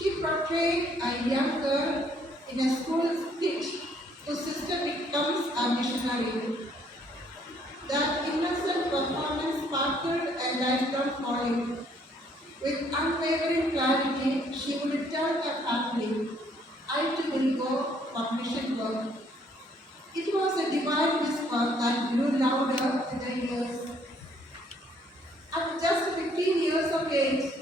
She portrayed a young girl in a school skit whose sister becomes a missionary. That innocent performance sparkled a lifelong calling. With unwavering clarity, she would tell her family, I too will go for mission work. It was a divine whisper that grew louder with the years. At just 15 years of age,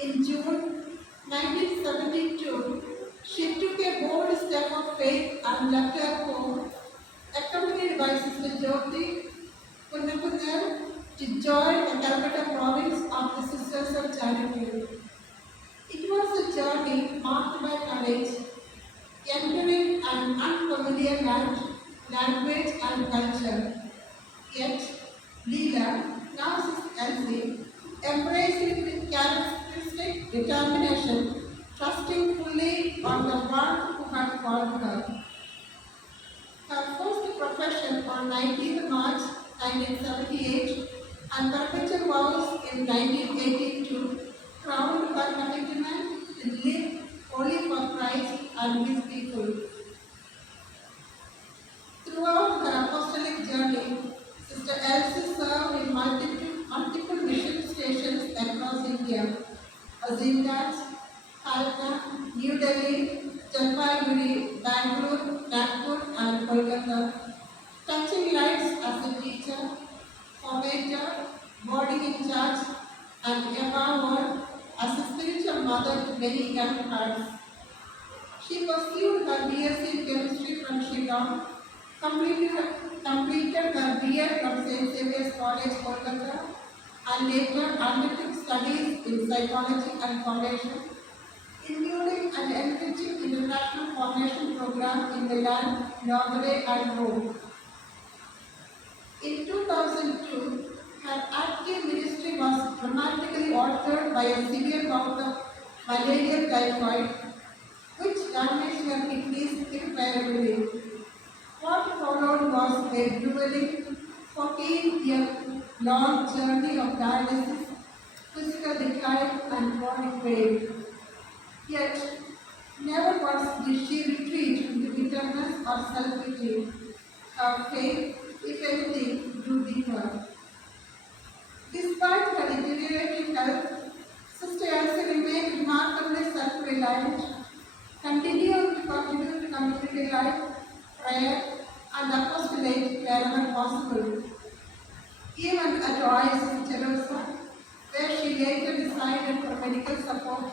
in June 1972, she took a bold step of faith and left her home, accompanied by Sister Jyoti Kunnakunar, to join the Calcutta province of the Sisters of Charity. It was a journey marked by courage, entering an unfamiliar language and culture. Yet, Leela, now Sister Elsie, embraced it with characteristic determination, trusting fully on the one who had called her. Her first profession on 19th March 1978 and perpetual vows in 1982 crowned her commitment to live only for Christ and His people. Throughout her apostolic journey, Sister Elsie served in multiple mission stations across India: Azimghat, Kalka, New Delhi, Jalpaiguri, Bangalore, Nagpur, and Kolkata, touching lives as a teacher, formator, body in charge, and empowered as a spiritual mother to many young hearts. She pursued her BSc in chemistry from Shillong, completed her B.Ed from St. Xavier's College, Kolkata, and later undertook studies in psychology and foundation, including an enriching international formation program in Milan, Norway, and Rome. In 2002, her active ministry was dramatically altered by a severe bout of malarial typhoid, which damaged her kidneys irreparably. What followed was a grueling 14-year-long journey of dialysis, physical decline, and chronic pain. Yet, never once did she retreat into bitterness or self-pity. Her faith, if anything, grew deeper. Despite her deteriorating health, Sister Elsie remained remarkably self-reliant, continued to contribute to community life, prayer, and apostolate wherever possible. Even at Oasis Jerusalem, where she later decided for medical support,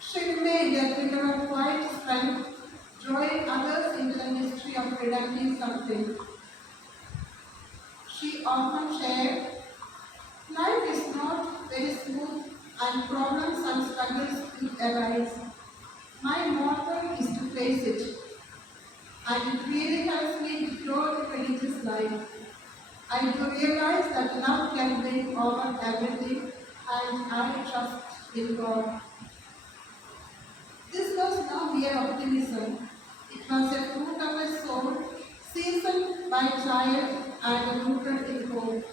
she remained a pillar of quiet strength, drawing others into the mystery of redemptive suffering. She often shared, life is not very smooth and problems and struggles will arise. My motto is to face it, and it really helps me to grow in religious life. I do realize that love can bring over everything, and I trust in God. This was no mere optimism. It was a fruit of a soul seasoned by trial and rooted in hope.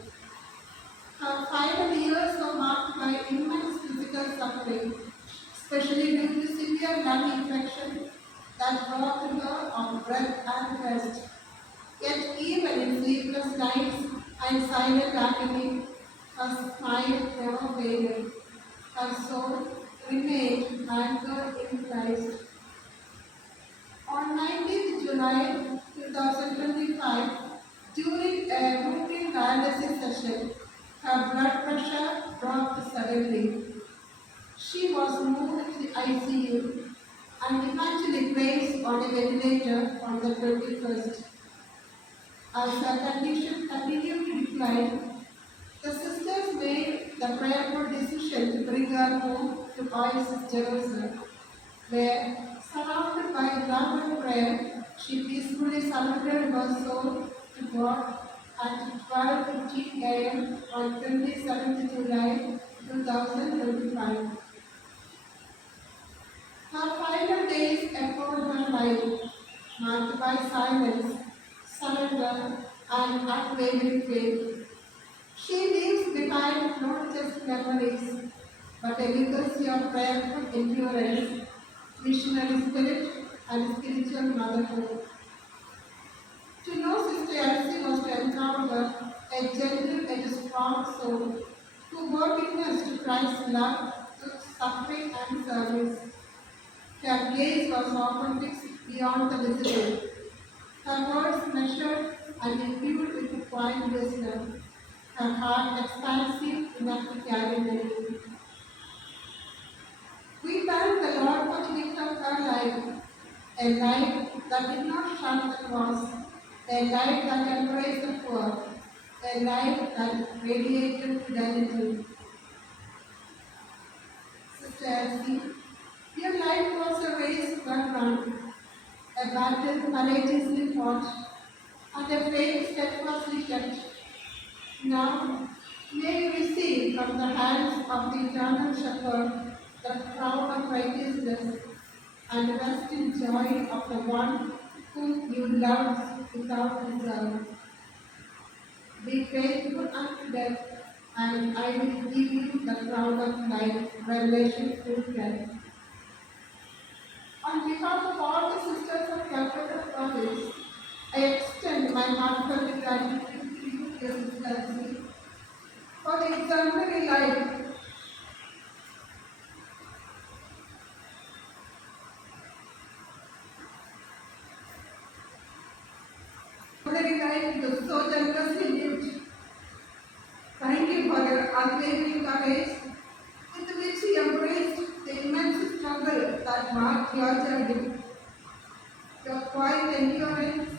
Her final years were marked by immense physical suffering, especially due to severe lung infection that robbed her of breath and rest. Yet even in sleepless nights and silent agony, her smile never faded. Her soul remained anchored in Christ. On 19th July 2025, during a routine dialysis session, her blood pressure dropped suddenly. She was moved to the ICU and eventually placed on a ventilator on the 21st. As her condition continued to decline, the sisters made the prayerful decision to bring her home to Oasis Jerusalem, where, surrounded by love and prayer, she peacefully surrendered her soul to God at 12:15 a.m. on 27th July 2025. Her final days echoed her life, marked by silence, surrender, and unwavering faith. She leaves behind not just memories, but a legacy of prayerful endurance, missionary spirit, and spiritual motherhood. To know Sister Elsie was to encounter a gentle and strong soul who bore witness to Christ's love through suffering and service. Her gaze was often fixed beyond the visible, her words measured and imbued with quiet wisdom, her heart expansive enough to carry many. We thank the Lord for the gift of her life, a life that did not shun the cross, a life that embraced the poor, a life that radiated fidelity. Sister Elsie, your life was a race well run, a battle courageously fought, and a faith steadfastly kept. Now, may you receive from the hands of the eternal Shepherd the crown of righteousness and rest in joy of the one whom you loved without reserve. Be faithful unto death, and I will give you the crown of life. Revelation 2:10. On behalf of all the sisters of Calcutta Province, I extend my heartfelt gratitude to you, dear Sister Elsie, for the exemplary life you so generously lived. Thank you for your unwavering courage with which you embraced the immense struggle that marked your journey. Your quiet endurance,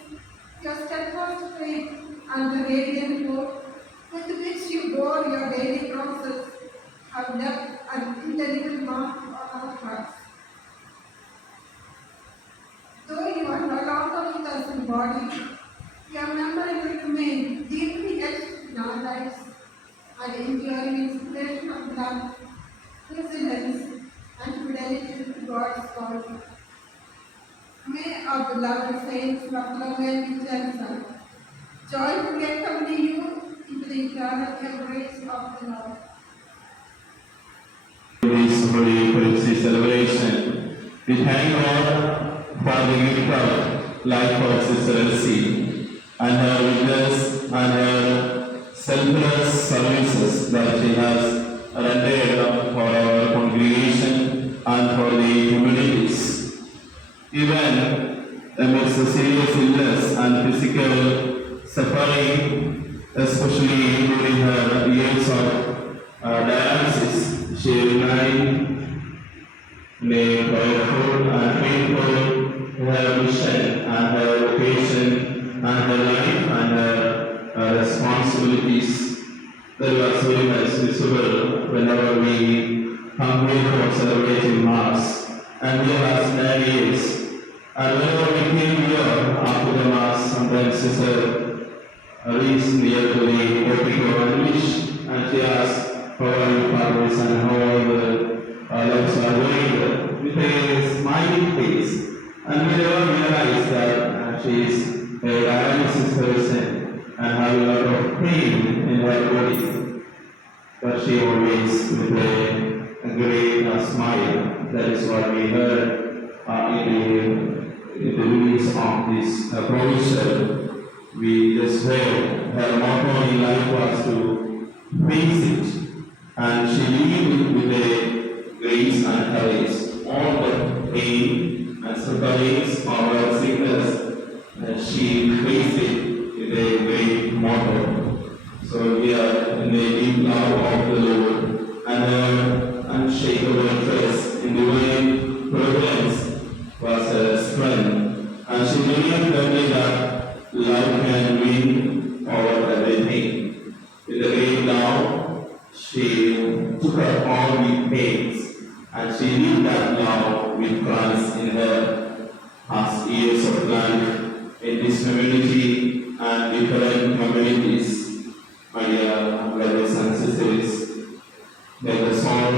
your steadfast faith, and the radiant hope with which you bore your daily crosses have left an indelible mark on our hearts. Though you are no longer with us in body, your memory will remain deeply etched in our lives, an enduring inspiration of love, resilience, and fidelity to God's call. May our beloved saints Bartholomew and Vincenza joyfully accompany you into the eternal embrace of the Lord. This Holy Eucharistic celebration, we thank God for the gift of life of Sister Elsie and her witness and her selfless services that she has rendered for our congregation and for the communities. Even amidst the serious illness and physical suffering, especially during her years of dialysis, she remained prayerful and faithful to her mission and her vocation and her life and her responsibilities. That was very much visible whenever we come here for celebrating Mass. And we have 9 years. And whenever we came here after the Mass, sometimes Sister reached near to the portico and wish, and she asked, how are you, fathers, and how are the loves are going, with a smiling face. And we never realized that she is a dialysis person and having a lot of pain in her body. But she always with a great smile. That is what we heard in the release of this provision. We just heard her motto in life was to face it, and she lived with a grace and courage. All the pain and sufferings of her sickness, and she faced it with a great motto. So we are in the deep love of the Lord, and her unshakable trust in divine providence was her strength. And she believed firmly that love can win over everything. With a great love, she took up all the pains, and she lived that love with Christ in her past years of life in this community and different communities. My dear brothers and sisters, may the soul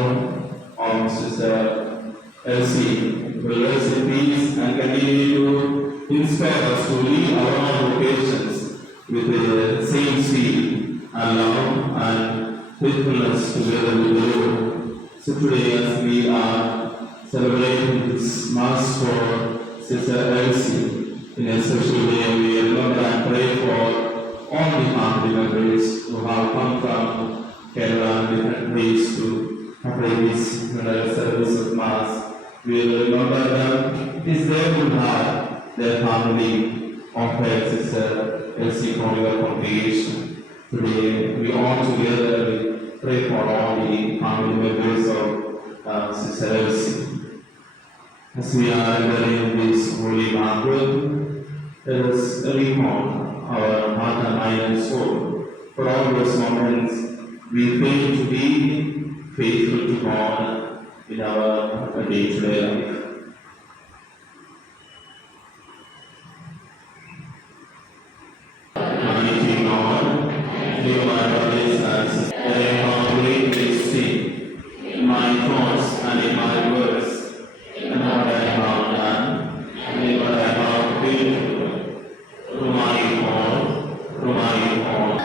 of Sister Elsie will rest in peace and continue to inspire us to lead our own vocations with the same speed and love and faithfulness together with the Lord. So today, as we are celebrating this Mass for Sister Elsie. In a special way, we remember and pray for all the family members who have come from Kerala and different ways to pray this service of Mass. We will remember them. It is their good heart, their family, offered Sister Elsie from your congregation. Today, we all together pray for all the family members of Sister Elsie. As we are entering this holy banquet, let us recall our heart and mind and soul. For all those moments, we fail to be faithful to God in our day-to-day life. Mighty Lord, you are always us, that I have greatly sin in my thoughts and in my words, and what I have done, and in what I have failed to do. Through my fault, through my fault.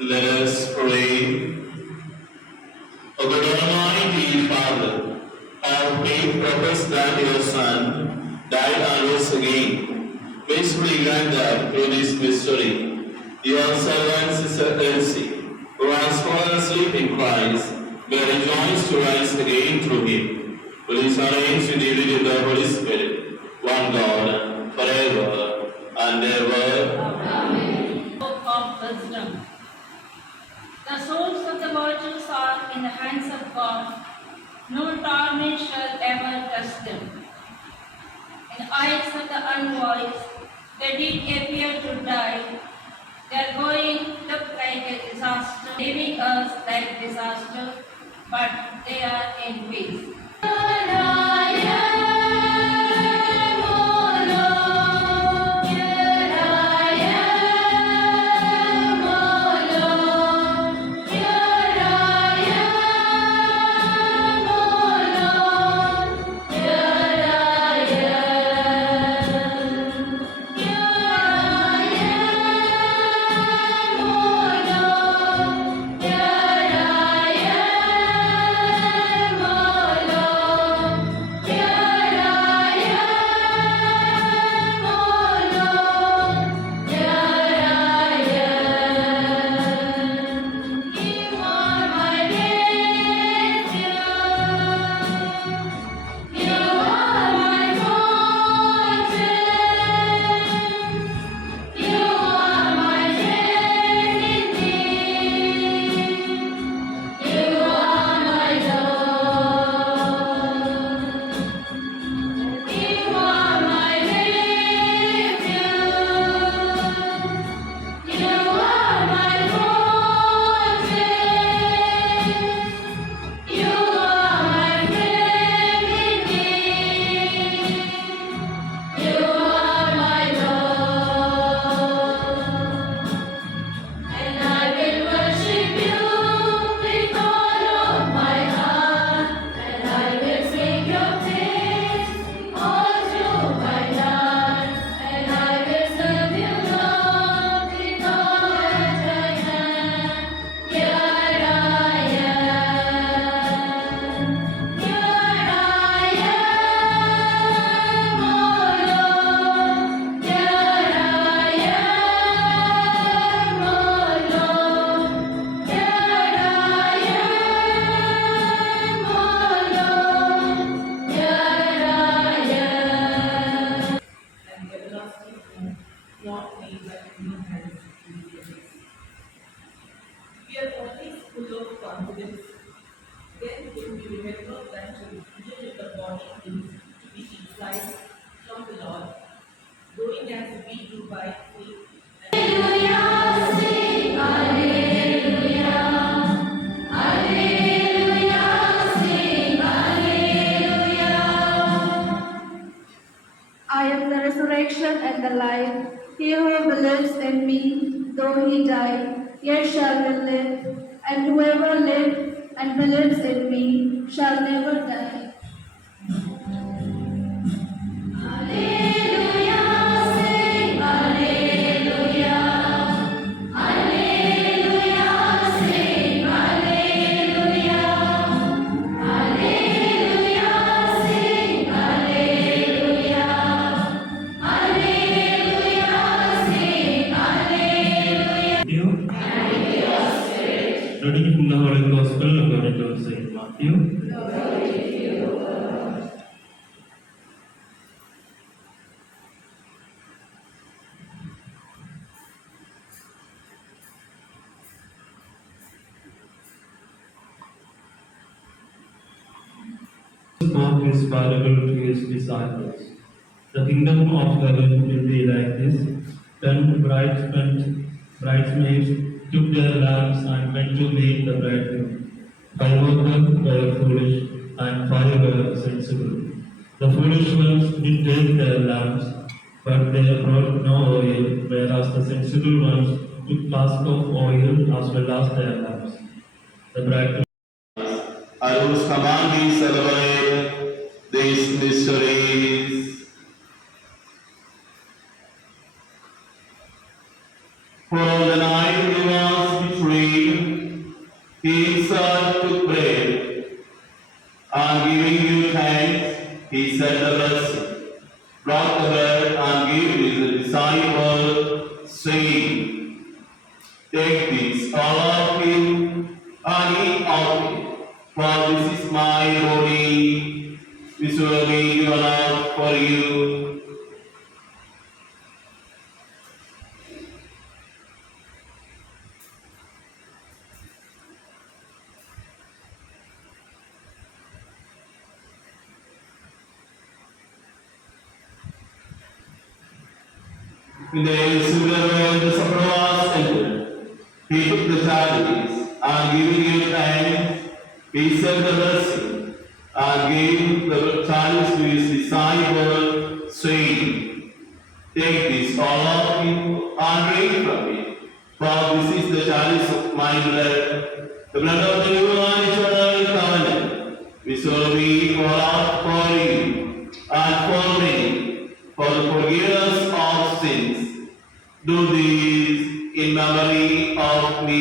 Let us pray. O God Almighty Father, our faith profess that your Son died and rose again. Gracefully grant that through this mystery, your servant Sister Elsie, who has fallen asleep in Christ, may rejoice to rise again through him, who is arranged in the unity of the Holy Spirit, one God, forever and ever. Amen. Book of Wisdom. The souls of the virtuous are in the hands of God. No torment shall ever touch them. In the eyes of the unwise, they did appear to die. They are going look like a disaster, leaving us like disaster, but they are in peace. not made by human hands in the abyss. We are always full of confidence. Then when we remember that the vision of the body is to be inside from the Lord, growing growing as we do by faith. I am the resurrection and the life. He who believes in me, though he die, yet shall he live. And whoever lives and believes in me shall never die. Matthew. Reading from the Holy Gospel according to Saint Matthew. Spoke his parable to his disciples. The kingdom of heaven will be like this: 10 bridesmaids took their lamps and went to meet the bridegroom. 5 of them were foolish, and 5 were sensible. The foolish ones did take their lamps, but they brought no oil, whereas the sensible ones took flasks of oil as well as their lamps. The bridegroom I will command thee, celebrate these mysteries. For on the night he was betrayed, he himself took bread, and giving you thanks, he said the blessing, brought the bread, and gave it to the disciples, saying, Take this, all of it, and eat of it. For this is my body, which will be given out for you. In the similar way, the supper was ended. He took the chalice, and giving it thanks, he said the blessing, and gave the chalice to his disciples, saying, Take this, all of you, and drink from it. For this is the chalice of my blood, the blood of the new and eternal covenant, which will be poured out for you and for many, for the forgiveness of sins. Do this in memory of me.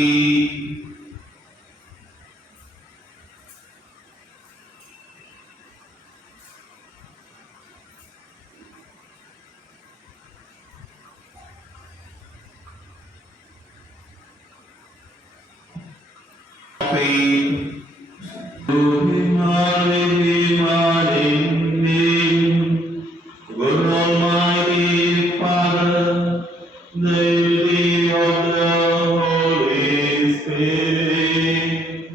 Faith. To him, good Almighty Father, the unity of the Holy Spirit,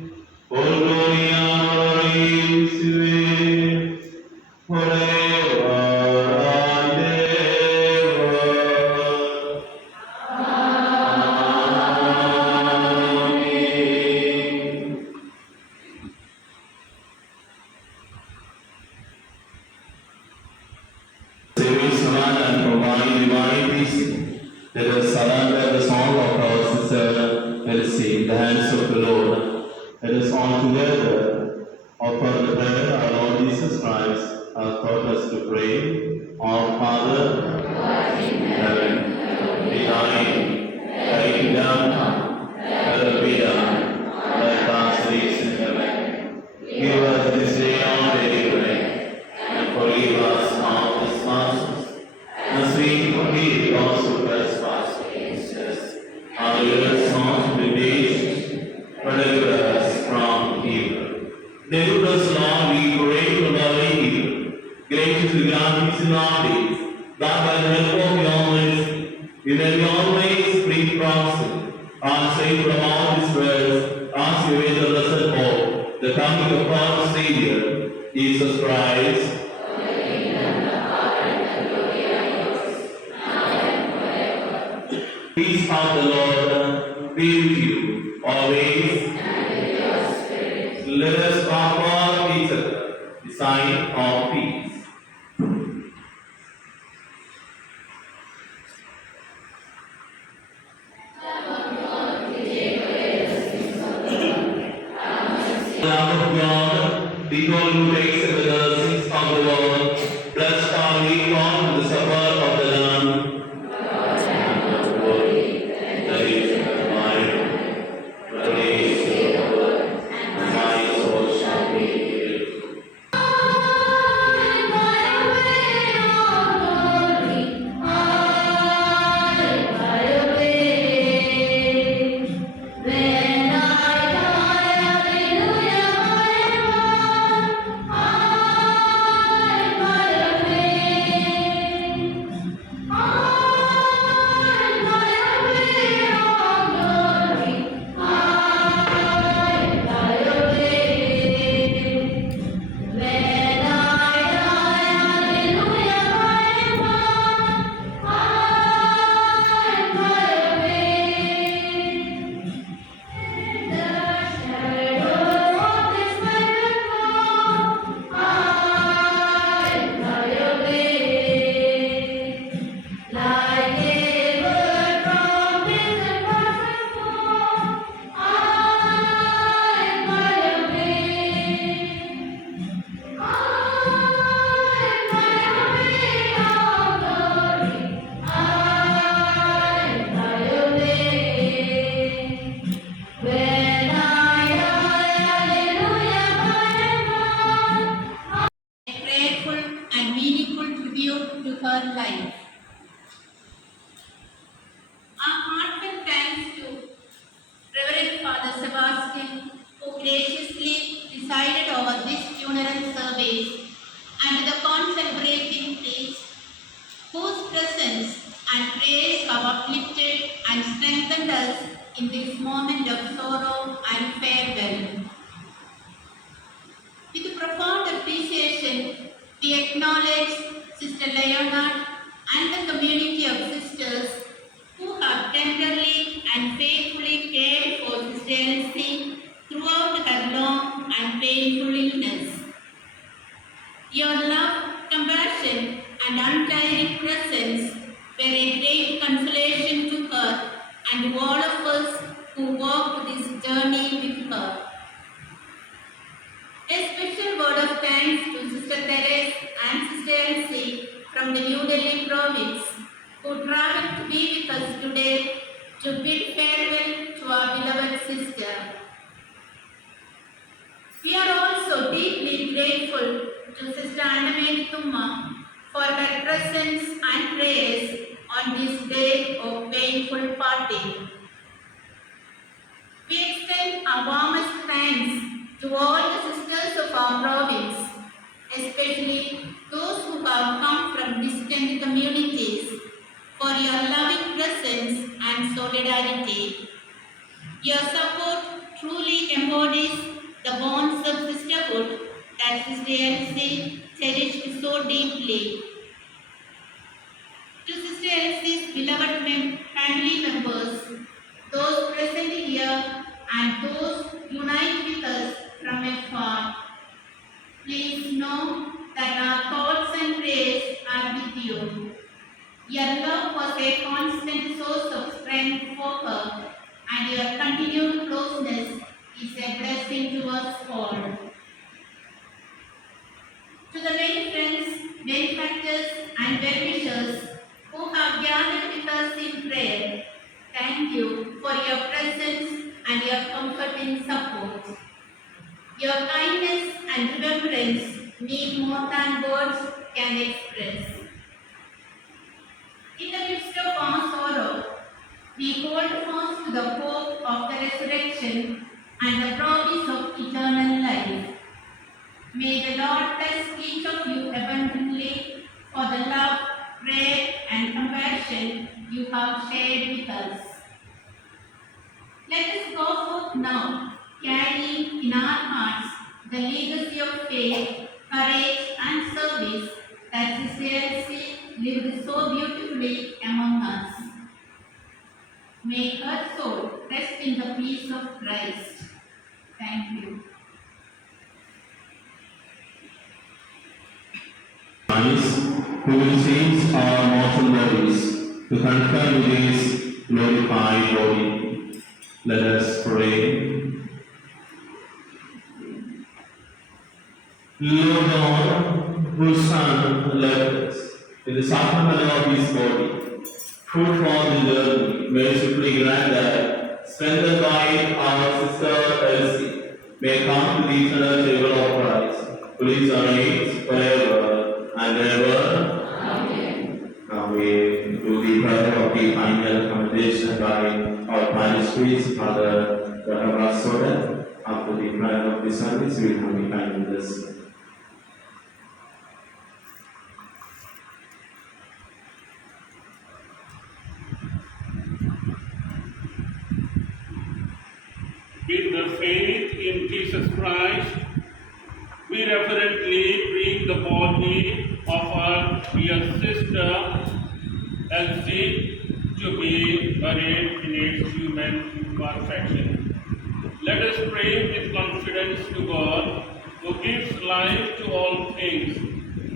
all glory and praise to Him forever and ever. Saving command and provide divine peace. Let us surrender the song of our sister Elsie in the hands of the Lord. Let us all together offer the prayer our Lord Jesus Christ has taught us to pray. Our Father, in heaven, be thy name. Thy kingdom come. Thy will be done. Like as it is in heaven. Give us this day our daily bread, and forgive us our trespasses, as we forgive those who trespass against us. And lead us not into temptation, but deliver us from evil. Deliver us, Lord, we pray, from every evil. Grant us to grant peace in our days, that by the help of your mercy, we may be always free from sin, and safe from all distress, as we wait the blessed hope, the coming of our Savior, Jesus Christ. The kingdom, the power, and the glory are yours, now Peace of the Lord be with you always. Let us offer each other the sign of peace. The Lamb of God, the one who takes away the sins of the world, blessed are we born to the supper of the Lamb. That is mine. Praise the Lord. My soul shall be healed. A prayerful and meaningful tribute to her life. Our heartfelt thanks to Reverend Father Sebastian, who graciously presided over this funeral service, and the concelebrating priest, whose presence and prayers have uplifted and strengthened us in this moment of sorrow and farewell. With profound appreciation, we acknowledge Sister Leonard and the community of sisters who have tenderly and faithfully cared for Sister Elsie throughout her long and painful illness. Your love, compassion, and untiring presence were a great consolation to her and all of us who walked this journey with her. A special word of thanks to Sister Therese and Sister Elsie from the New Delhi province, who traveled to be with us today to bid farewell to our beloved sister. We are also deeply grateful to Sister Annamay Thumma for her presence and prayers on this day of painful parting. We extend our warmest thanks to all the sisters of our province, especially those who have come from distant communities, for your loving presence and solidarity. Your support truly embodies the bonds of sisterhood that Sister Elsie cherished so deeply. To Sister Elsie's beloved family members, those present here and those unite with us from afar, please know that our thoughts and prayers are with you. Your love was a constant source of strength for her, and your continued closeness is a blessing to us all. To the many friends, benefactors, and well-wishers who have gathered with us in prayer, thank you for your presence and your comforting support. Your kindness and remembrance mean more than words can express. In the midst of our sorrow, we hold fast to the hope of the resurrection and the promise of eternal life. May the Lord bless each of you abundantly for the love, prayer, and compassion you have shared with us. Let us go forth now, carrying in our hearts the legacy of faith, courage, and service that Sister Elsie lived so beautifully among us. Christ, who will change our mortal bodies to confirm with his glorified body. Let us pray. Lord God, whose Son left us in the sacrament of his body, fruit for the journey, mercifully grant that, strengthened by our sister Elsie, may come to the eternal table of Christ, please reign forever and ever. Amen. Now we do the prayer of the final commendation by our parish priest, Father Rahara Soda. After the prayer of the service, we will have the final blessing. With the faith in Jesus Christ, we reverently bring the body of our dear sister Elsie to be buried in its human perfection. Let us pray with confidence to God, who gives life to all things,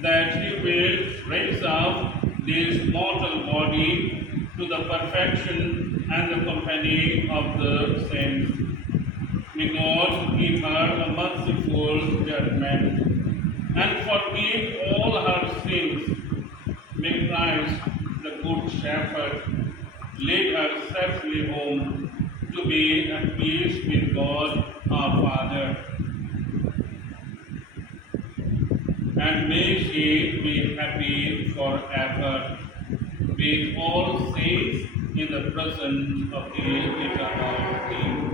that He will raise up this mortal body to the perfection and the company of the saints. May God give her a merciful judgment and forgive all her sins. May Christ, the Good Shepherd, lead her safely home to be at peace with God our Father. And may she be happy forever with all saints in the presence of the eternal King.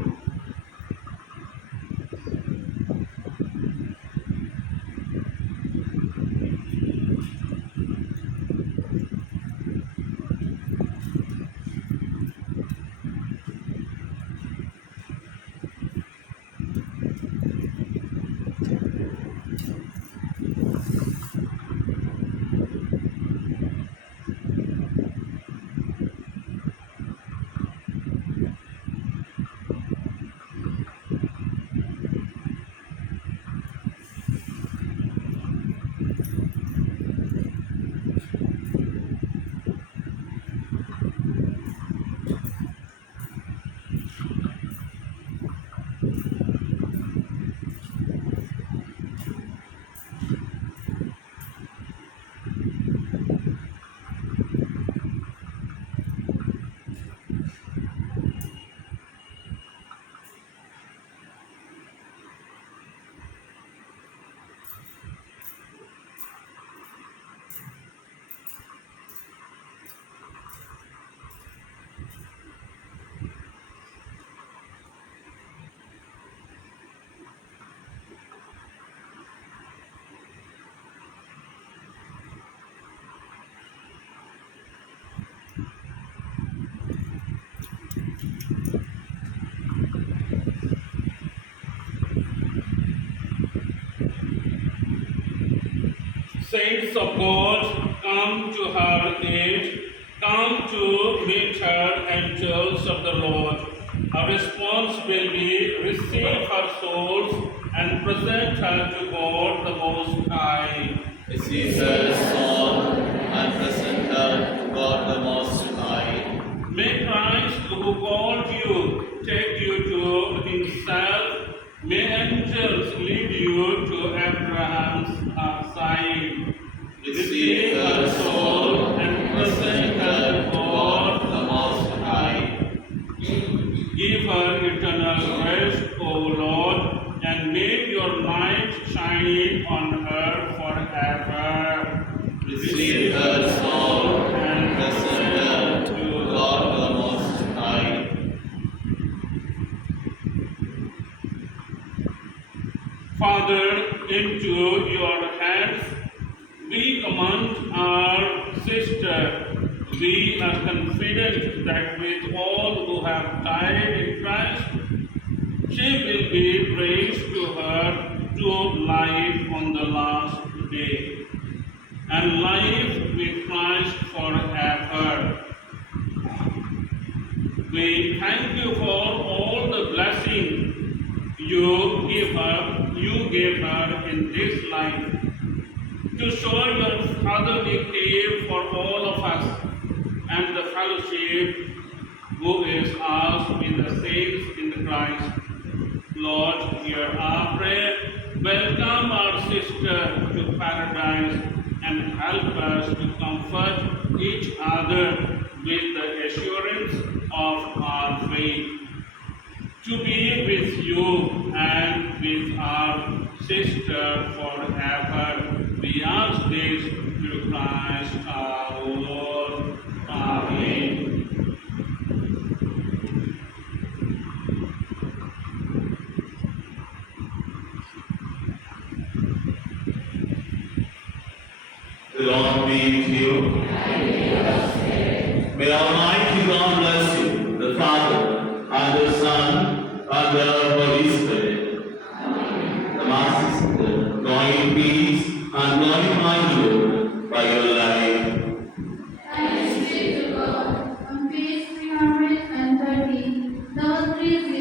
Saints of God, come to her aid, come to meet her, angels of the Lord. Our response will be, receive her souls and present her to God the Most High. Receive her soul and present her to God the Most High. May Christ, who called you, take you to himself. May angels lead you to Abraham's side. Receive her soul and present her to God the Most High. Give her eternal rest, O Lord, and make your light shine on her forever. Receive her soul and present her to God the Most High. Father, into your hands we command our sister. We are confident that with all who have died in Christ, she will be raised to her to life on the last day, and life with Christ forever. We thank you for all the blessing you gave her in this life. to show your fatherly care for all of us and the fellowship who is ours with the saints in Christ. Lord, hear our prayer. Welcome our sister to paradise and help us to comfort each other with the assurance of our faith. To be with you and with our sister forever, we ask this through Christ our Lord. Amen. The Lord be with you. May Almighty God bless you, the Father, and the Son, and the Holy Spirit. The Mass is over. Go in peace and glorify the Lord by your life. Thanks be to God. On page 330, number 30.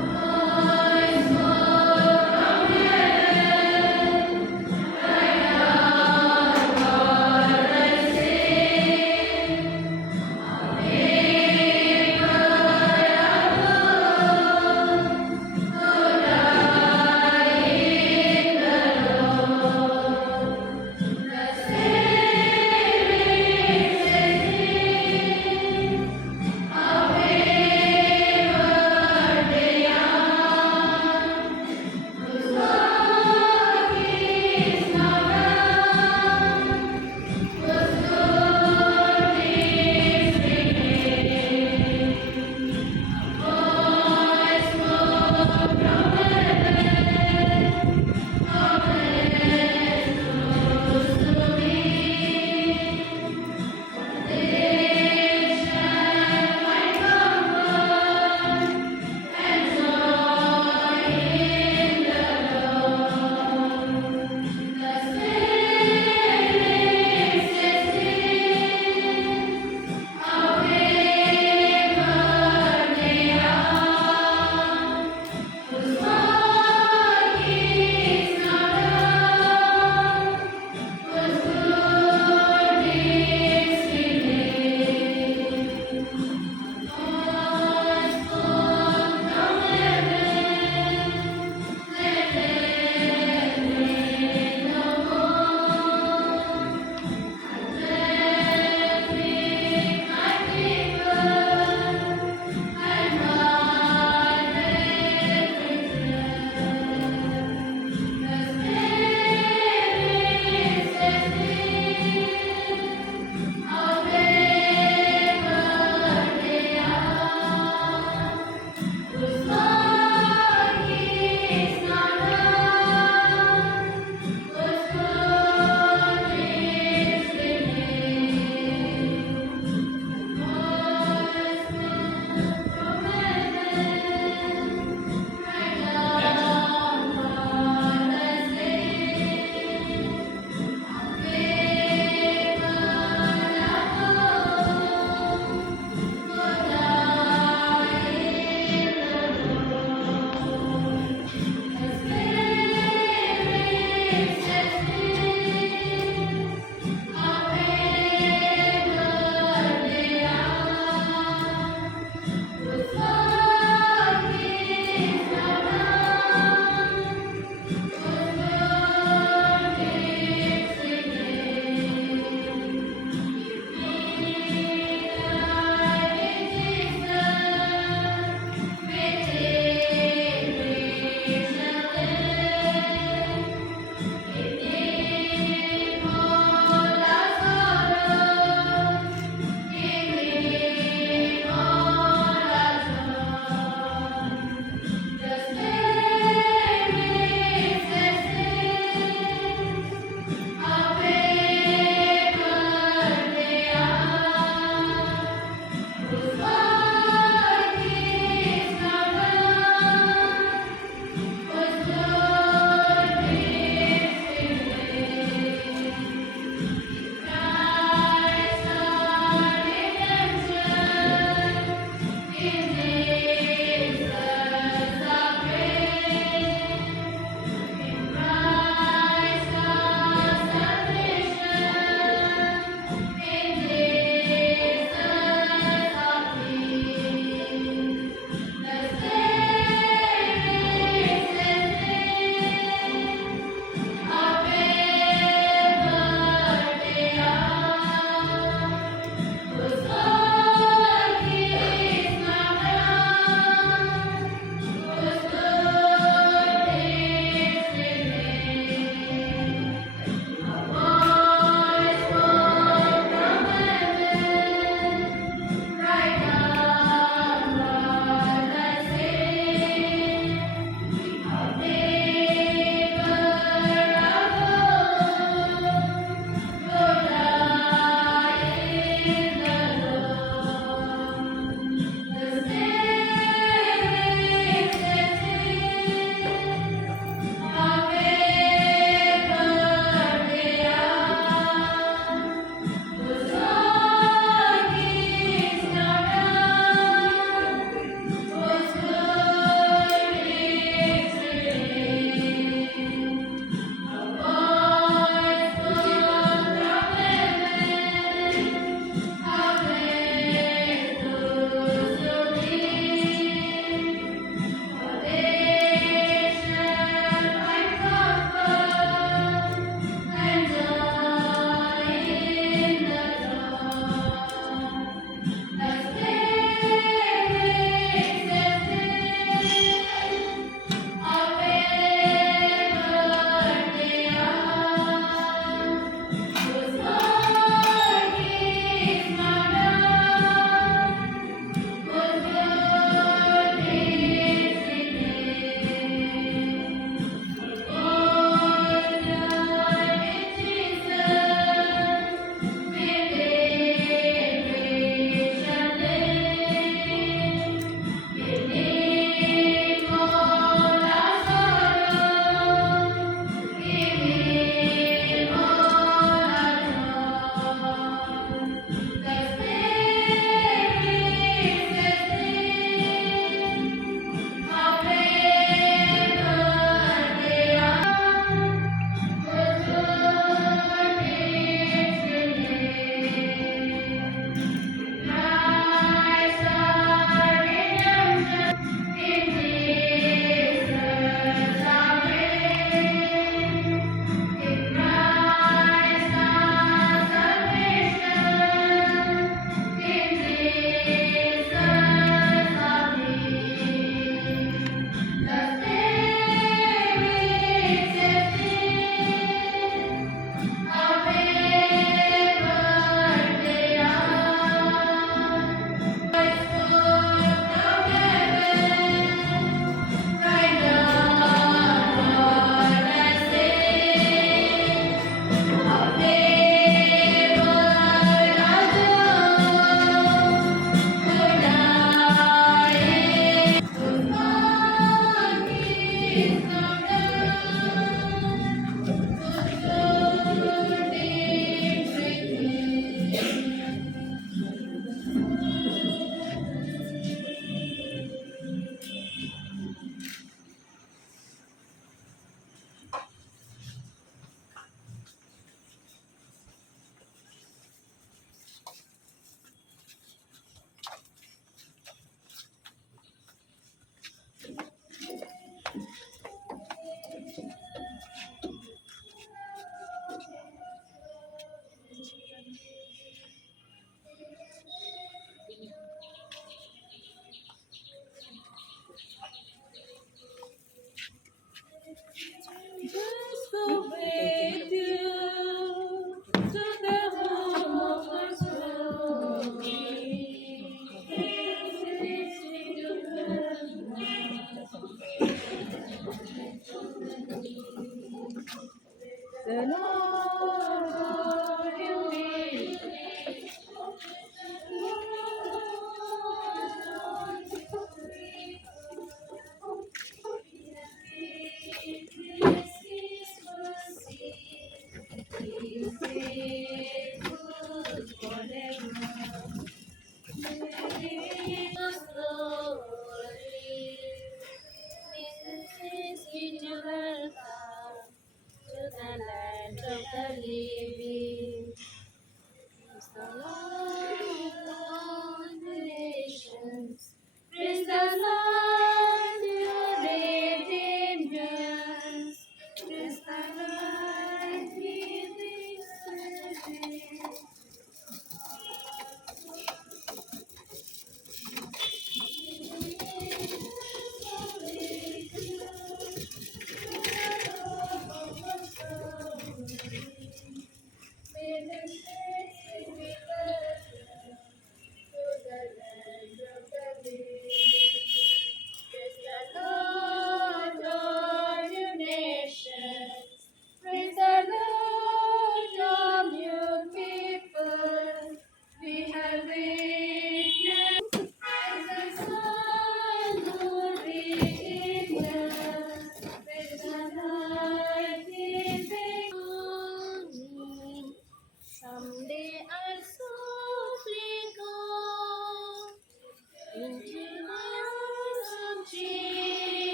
Boys, come here.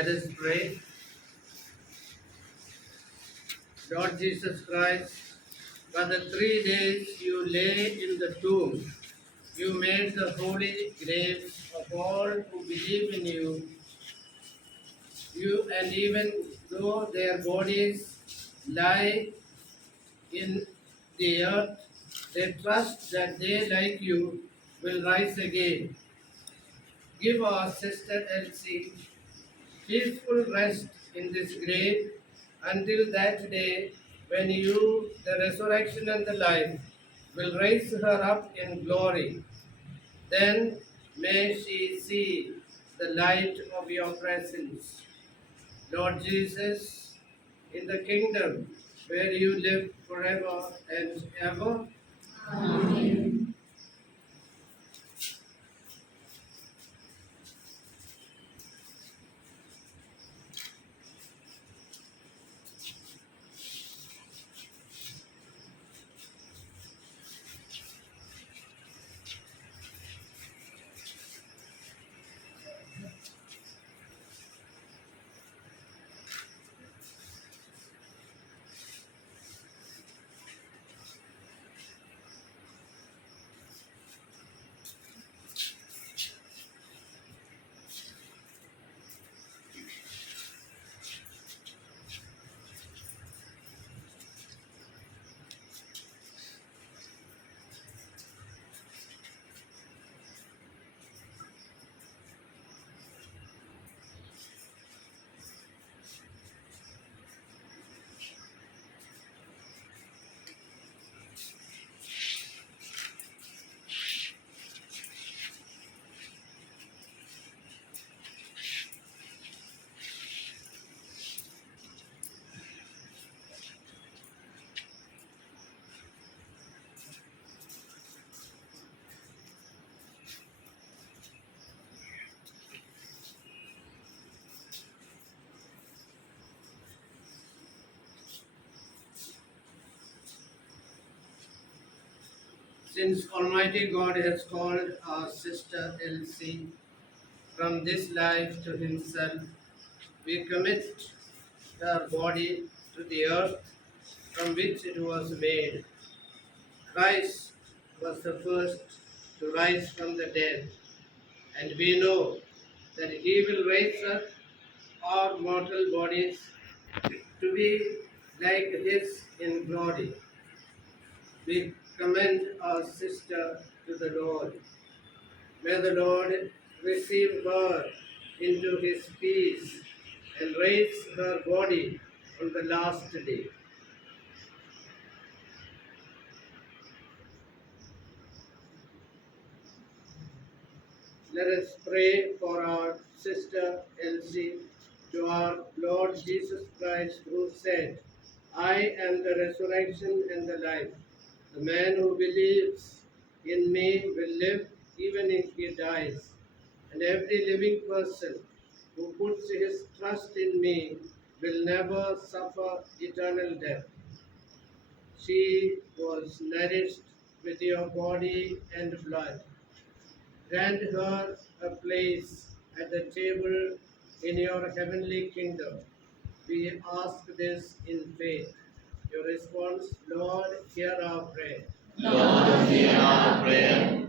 Let us pray. Lord Jesus Christ, for the 3 days you lay in the tomb, you made the holy graves of all who believe in you. And even though their bodies lie in the earth, they trust that they, like you, will rise again. Give our sister Elsie peaceful rest in this grave until that day when you, the resurrection and the life, will raise her up in glory. Then may she see the light of your presence. Lord Jesus, in the kingdom where you live forever and ever. Amen. Since Almighty God has called our sister Elsie from this life to Himself, we commit her body to the earth from which it was made. Christ was the first to rise from the dead, and we know that He will raise up our mortal bodies to be like His in glory. We commend our sister to the Lord. May the Lord receive her into His peace and raise her body on the last day. Let us pray for our sister Elsie to our Lord Jesus Christ, who said, I am the resurrection and the life. The man who believes in me will live even if he dies, and every living person who puts his trust in me will never suffer eternal death. She was nourished with your body and blood. Grant her a place at the table in your heavenly kingdom. We ask this in faith. Your response, Lord, hear our prayer. Lord, hear our prayer.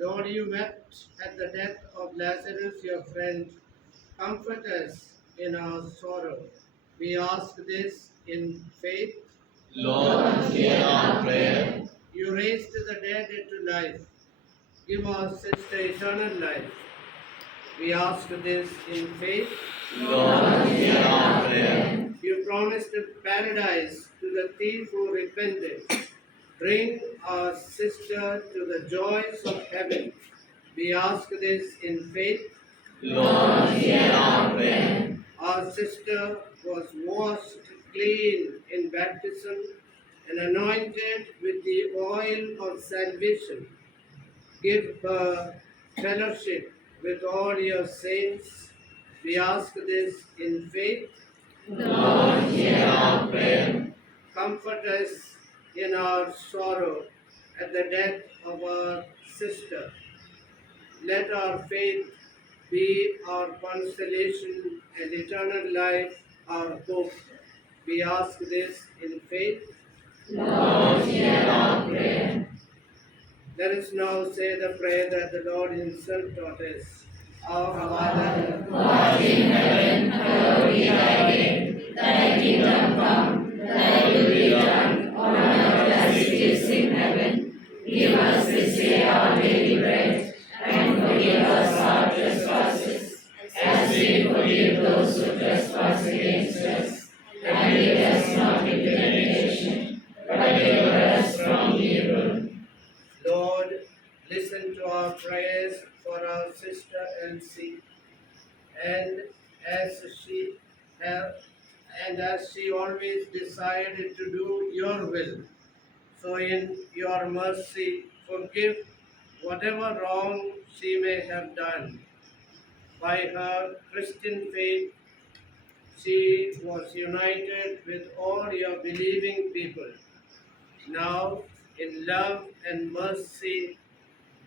Lord, you wept at the death of Lazarus, your friend. Comfort us in our sorrow. We ask this in faith. Lord, hear our prayer. You raised the dead to life. Give our sister eternal life. We ask this in faith. Lord, hear our prayer. You promised paradise to the thief who repented. Bring our sister to the joys of heaven. We ask this in faith. Lord, hear our prayer. Our sister was washed clean in baptism and anointed with the oil of salvation. Give her fellowship with all your saints. We ask this in faith. Lord, hear our prayer. Comfort us in our sorrow at the death of our sister. Let our faith be our consolation, and eternal life our hope. We ask this in faith. Lord, hear our prayer. Let us now say the prayer that the Lord Himself taught us. Our Father, who art in heaven, hallowed be thy name. Thy kingdom come, thy will be done, on earth as it is in heaven. Give us this day our daily bread, and forgive us our trespasses, as we forgive those who trespass against us. And lead us not into temptation, but deliver us from evil. Lord, listen to our prayers for our sister Elsie, and as she always decided to do your will. So in your mercy, forgive whatever wrong she may have done. By her Christian faith, she was united with all your believing people. Now, in love and mercy,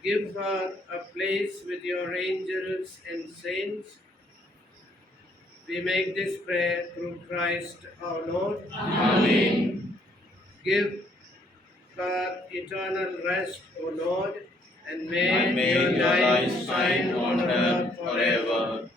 give her a place with your angels and saints. We make this prayer through Christ our Lord. Amen. Give her eternal rest, O Lord, and And may may your your light light shine on her forever.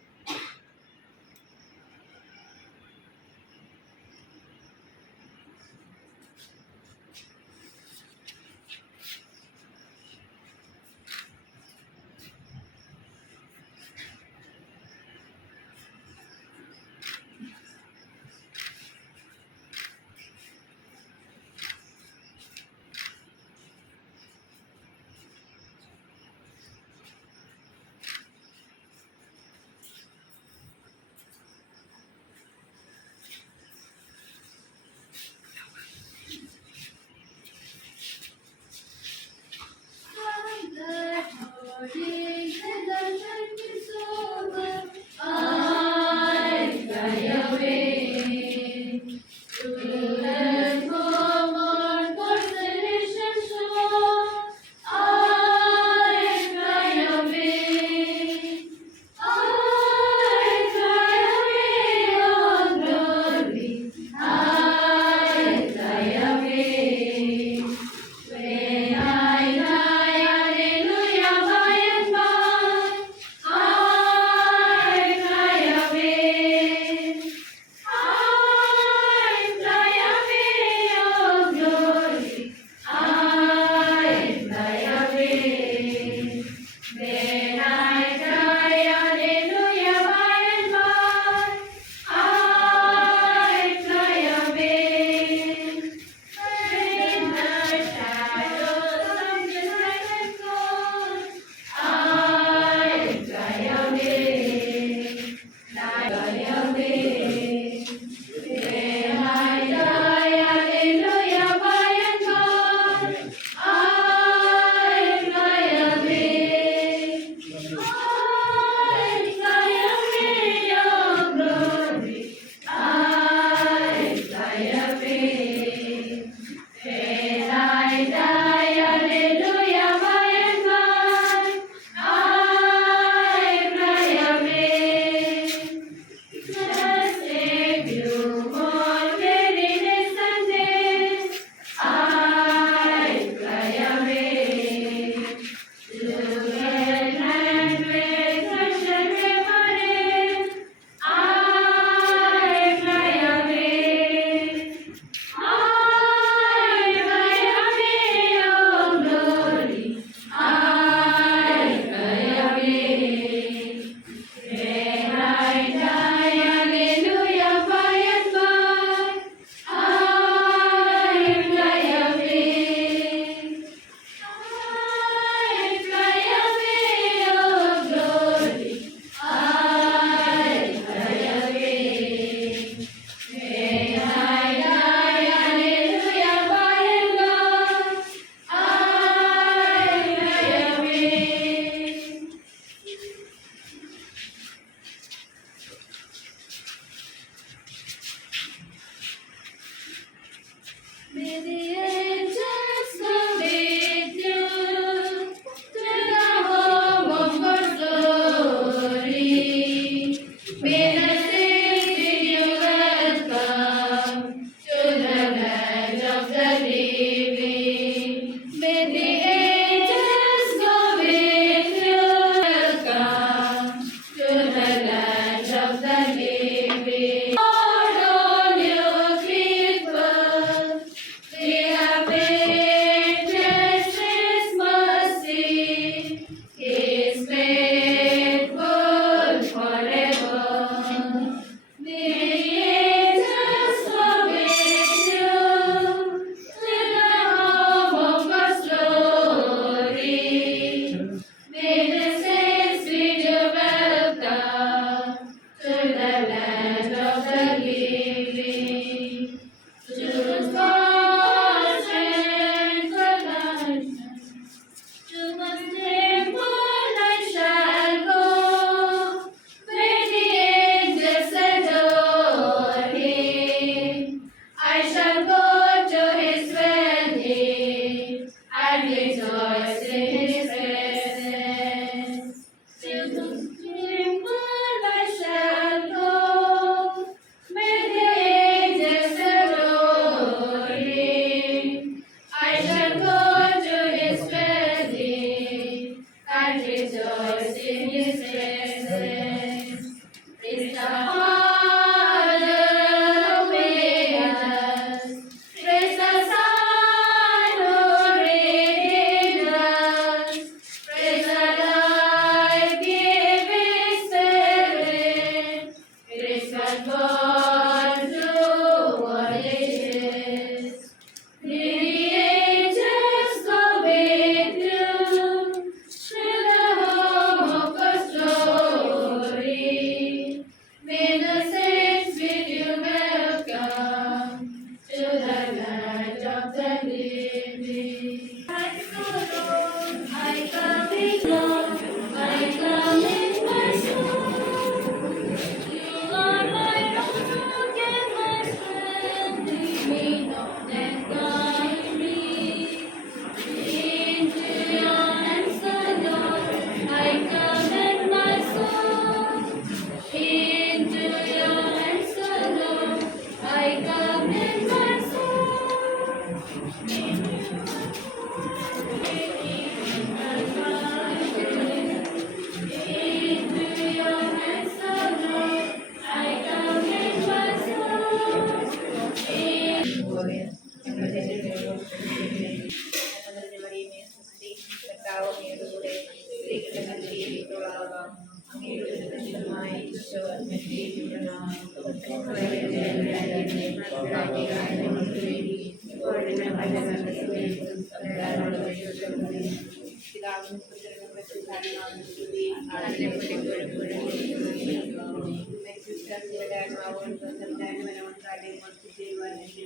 Glory.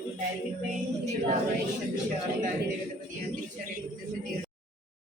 ഉണ്ടായിരിക്കട്ടെ